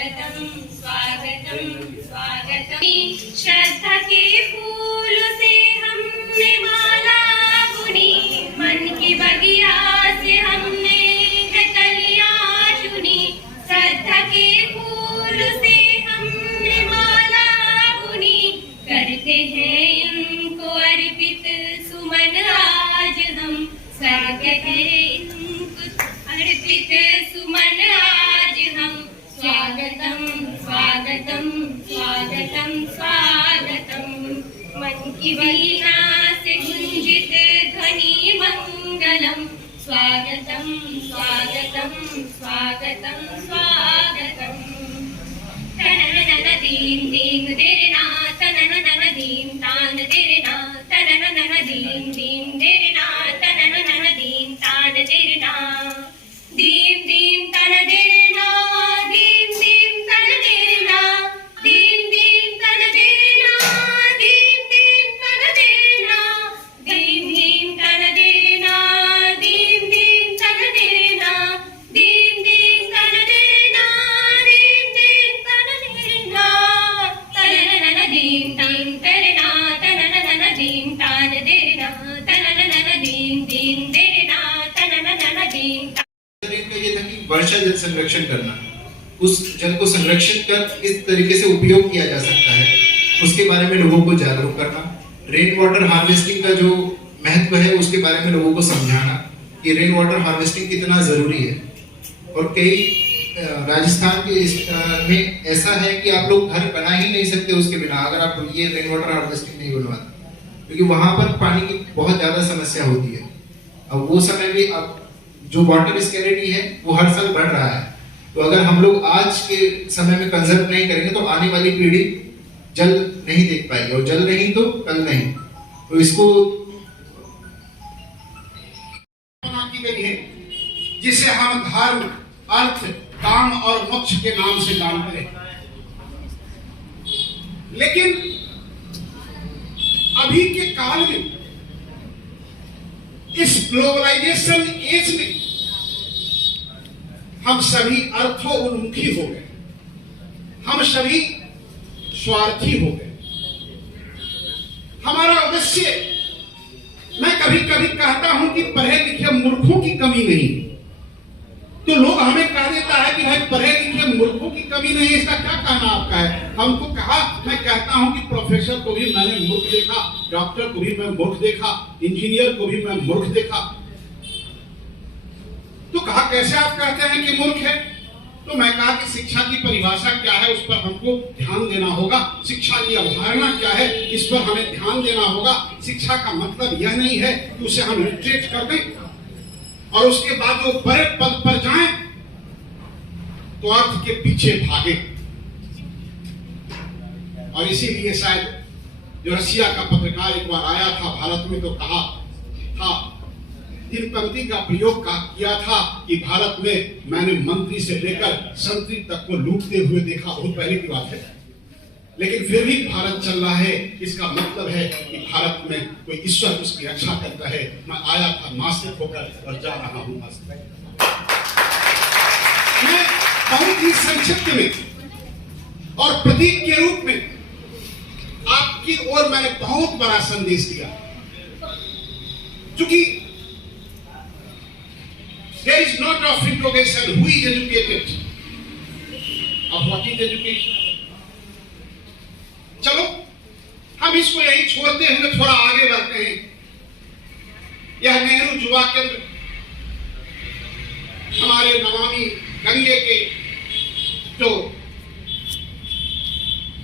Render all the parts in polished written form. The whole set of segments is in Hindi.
स्वागतम स्वागतम स्वागतम। श्रद्धा के फूल से हमने माला बुनी, मन की बगिया से हमने है कलियां चुनी। श्रद्धा के फूल से हमने माला बुनी, करते हैं इनको अर्पित सुमन आज हम। करते हैं इनको अर्पित सुमन आज हम। स्वागतम स्वागतम स्वागतम स्वागतम। मन की वीणा से गुंजित ध्वनि मंगलम। स्वागतम स्वागतम स्वागतम स्वागतम। तनननन दीन दीन देना, तनननन दीन तान देना, तनननन दीन दीन देना, तनननन दीन तान देना। दीन दीन तन देना, दीन दीन तन देना, दीन दीन तन देना, दीन दीन तन देना, दीन दीन तन देना, दीन दीन तन देना, दीन दीन तन देना, दीन दीन तन देना। तनननन दीन तान देना, तनननन दीन तान देना, तनननन दीन दीन देना, तनननन दीन। ये था कि वर्षा जल संरक्षण करना, उस जल को संरक्षित कर इस तरीके से उपयोग किया जा सकता है, उसके बारे में लोगों को जागरूक करना। रेन वाटर हार्वेस्टिंग का जो महत्व है उसके बारे में लोगों को समझाना कि रेन वाटर हार्वेस्टिंग कितना जरूरी है। और कई राजस्थान के में ऐसा है कि आप लोग घर बना ही नहीं सकते उसके बिना, अगर आप ये रेन वाटर हार्वेस्टिंग नहीं बनवाते, क्योंकि वहां पर पानी की बहुत ज्यादा समस्या होती है। अब वो समय भी अब जो वाटर स्कैरिटी है वो हर साल बढ़ रहा है, तो अगर हम लोग आज के समय में कंजर्व नहीं करेंगे तो आने वाली पीढ़ी जल नहीं देख पाएगी, और जल नहीं तो कल नहीं। तो इसको की गई है जिसे हम धर्म, अर्थ, काम और मोक्ष के नाम से जानते हैं। लेकिन अभी के काल में, इस ग्लोबलाइजेशन एज में हम सभी अर्थोन्मुखी हो गए, हम सभी स्वार्थी हो गए। हमारा उद्देश्य, मैं कभी कभी कहता हूं कि पढ़े लिखे मूर्खों की कमी नहीं, तो लोग हमें कह देता है कि भाई पढ़े लिखे मूर्खों की कमी नहीं, इसका क्या कहना आपका है? हमको कहा, मैं कहता हूं कि प्रोफेसर को भी मैंने मूर्ख देखा, डॉक्टर को भी मैं मूर्ख देखा, इंजीनियर को भी मैं मूर्ख देखा। तो कहा कैसे आप कहते हैं कि मूर्ख है? तो मैं कहा कि शिक्षा की परिभाषा क्या है उस पर हमको ध्यान देना होगा, शिक्षा की अवधारणा क्या है इस पर हमें ध्यान देना होगा। शिक्षा का मतलब यह नहीं है कि उसे हम लिटरेट कर दें और उसके बाद वो बड़े पद पर जाएं तो अर्थ के पीछे भागे। और इसीलिए शायद जो रशिया का पत्रकार एक बार आया था भारत में, तो कहा था, इन पंक्ति का प्रयोग किया था कि भारत में मैंने मंत्री से लेकर संतरी तक को लूटते हुए देखा। बहुत पहले की बात है, लेकिन फिर भी भारत चल रहा है। इसका मतलब है कि भारत में कोई ईश्वर उसकी रक्षा करता है। मैं आया था नास्तिक होकर और जा रहा हूं नास्तिक। मैं बहुत ही संक्षिप्त में और प्रतीक के रूप में आपकी ओर मैंने बहुत बड़ा संदेश दिया, क्योंकि there is not of interrogation who is educated, of what is education। चलो हम इसको यही छोड़ते हुए थोड़ा आगे बढ़ते हैं। यह नेहरू युवा केंद्र हमारे नमामि गंगे के जो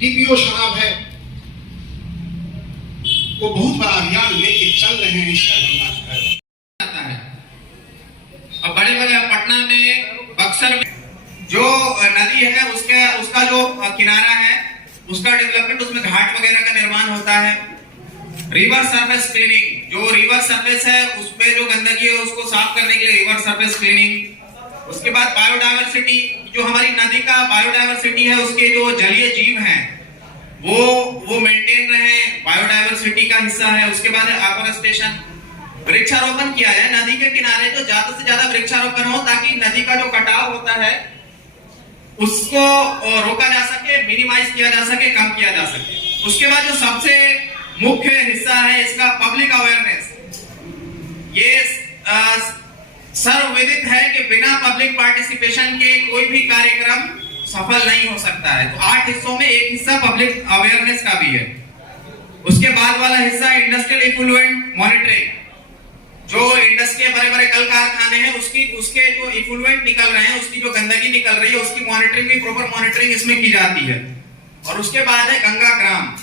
डीपीओ साहब है वो बहुत बड़ा अभियान लेके चल रहे हैं। इसका और बड़े बड़े पटना में, बक्सर में जो नदी है उसका जो किनारा है उसका डेवलपमेंट, उसमें घाट वगैरह का निर्माण होता है। रिवर सरफेस क्लीनिंग, जो रिवर सरफेस है उस पे जो गंदगी है उसको साफ करने के लिए रिवर सरफेस क्लीनिंग। उसके बाद बायोडायवर्सिटी, जो हमारी नदी का बायोडायवर्सिटी है उसके जो जलीय जीव हैं वो मेंटेन रहे, बायोडायवर्सिटी का हिस्सा है। उसके बाद है एफॉरेस्टेशन, वृक्षारोपण किया जाए नदी के किनारे, तो ज्यादा से ज्यादा वृक्षारोपण हो ताकि नदी का जो कटाव होता है उसको रोका जा सके, मिनिमाइज किया जा सके, कम किया जा सके। उसके बाद जो सबसे मुख्य हिस्सा है इसका पब्लिक अवेयरनेस। ये सर्वविदित है कि बिना पब्लिक पार्टिसिपेशन के कोई भी कार्यक्रम सफल नहीं हो सकता है। तो 8 हिस्सों में एक हिस्सा पब्लिक अवेयरनेस का भी है। उसके बाद वाला हिस्सा इंडस्ट्रियल इफ्लुएंट मॉनिटरिंग। जो इंडस्ट्री के बड़े बड़े कल कारखाने हैं उसके जो इफ्लुएंट निकल रहे हैं, उसकी जो गंदगी निकल रही है, उसकी मॉनिटरिंग भी, प्रॉपर मॉनिटरिंग इसमें की जाती है। और उसके बाद है गंगा ग्राम।